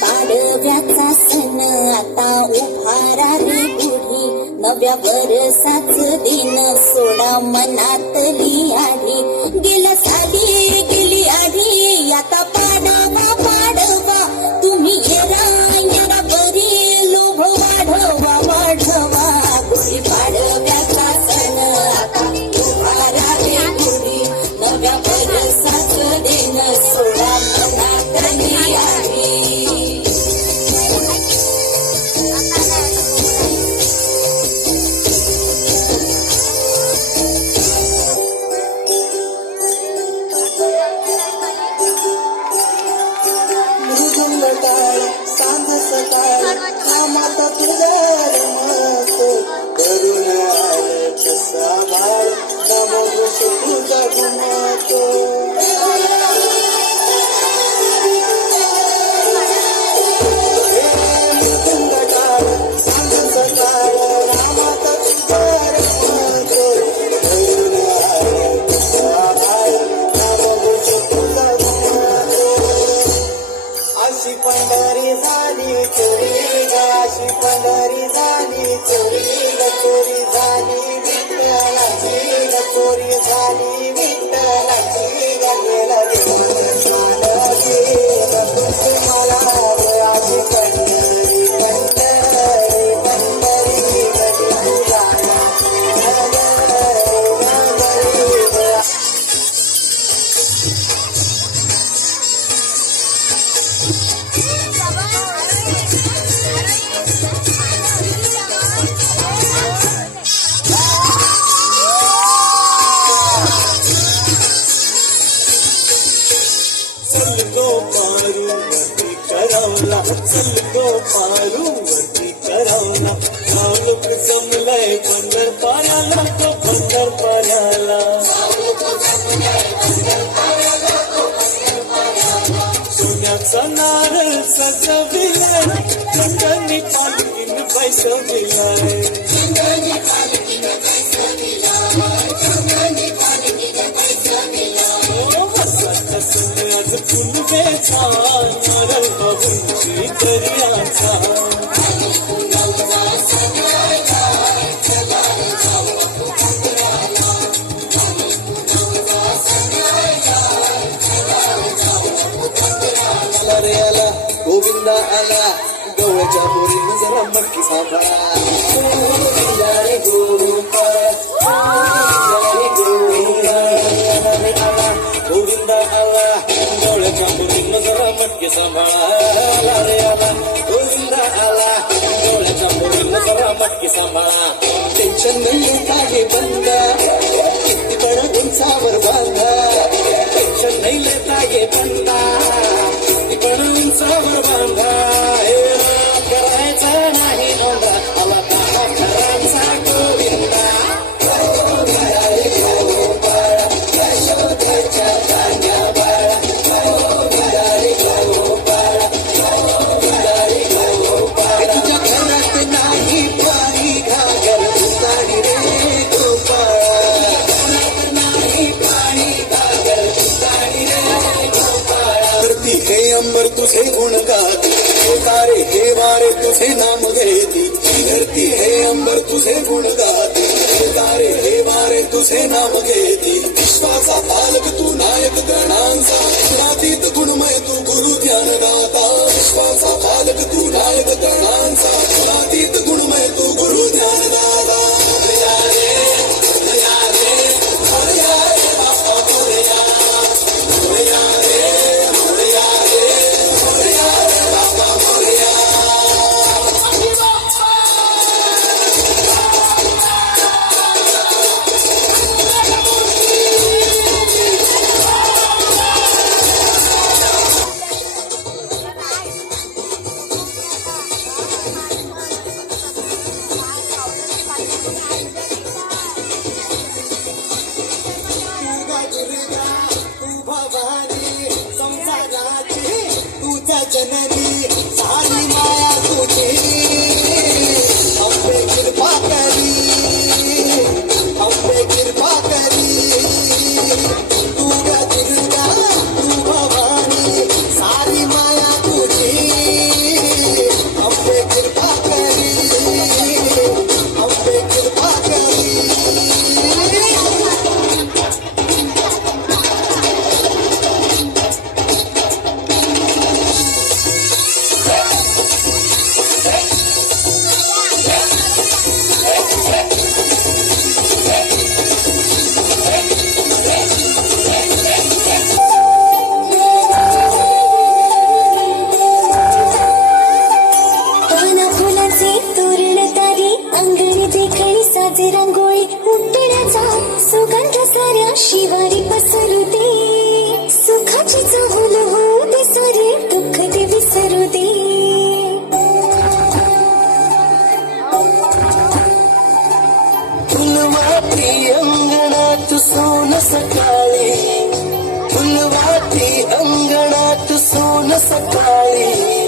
पाडव्याचा सण आता उभारा रे बुढी, नव्या वर्षाच दिन सोडा मनातली आधी. गेल्या साली गेली आधी, आता पाडवा पाडवा, तुम्ही येरा बरी लोभ वाढवा वाढवा. गुढी पाडव्याचा सण आता उभारा रे बुढी, नव्या वर्षाच दिन सोडा मनातली आधी. चलतो पारूवरती करावला, नावलूक जमलंय पंढरपाऱ्याला, तो पंढरपाऱ्याला. सोन्याचा नारळ सजविलाय, गंगानी पालखीन बैसविलाय. आज पुनवेचा नारळ बहुंची दर्याचा. रे आला गोविंदा आला, गवळ्याच्या बोरीनं जरा मटकी सांभाळा. गोविंदा रे गोविंदा, गोविंदा आला, गवळ्याच्या बोरीनं जरा मटकी सांभाळा. रे आला गोविंदा आला, गवळ्याच्या बोरीनं जरा मटकी सांभाळा. टेन्शन नाही काय बंदा, किती पण उंचावर बांधा. टेन्शन नाही लेता ये बंदा, पण उंचावर बांधा. हे करायचा नाही नोंदा, आला दहा घरांचा गोविंदा. गोविंदा रे गोपाळ, यशोदेच्या तान्या बाळा. गोविंदा रे गोपाळ, गोविंदा रे गोपाळ. तुझ्या घरात नाही पाणी घागर उतारी रे गोपाळ. घरात नाही पाणी घागर उतारी रे गोपाळ. धरती हे अंबर तुझे गुण गाती, हे तारे हे वारे तुझे नाम घेती. धरती हे अंबर तुझे गुण गाती, हे तारे हे वारे तुझे नाम घेती. विश्वाचा पालक तू नायक गणांचा, नातीत गुणमय तू गुरु ध्यानदाता. विश्वाचा पालक तू नायक गणांचा, नातीत गुणमय तू गुरु ध्यानदाता. हरया रे हरया रे हरया रे बाप्पा मोरया. हरया रे हरया रे हरया रे बाप्पा मोरया. जननी सारी माया तुझी अम्बे कृपा करी अम्बे कृपा करी तू ग दुर्गा तू भवानी सारी माया तुझी अम्बे कृपा करी अम्बे कृपा करी पाना फुलाचे तोरण तारी अंगणी देखणी साजे रांगोळी उठण्याचा सुगंध साऱ्या शिवारी पसरू दे सुखाची चहूल होऊ दे सारे दुःख ते विसरू दे फुलवाती अंगणात सोन सकाळी फुलवाती अंगणात सोन सकाळी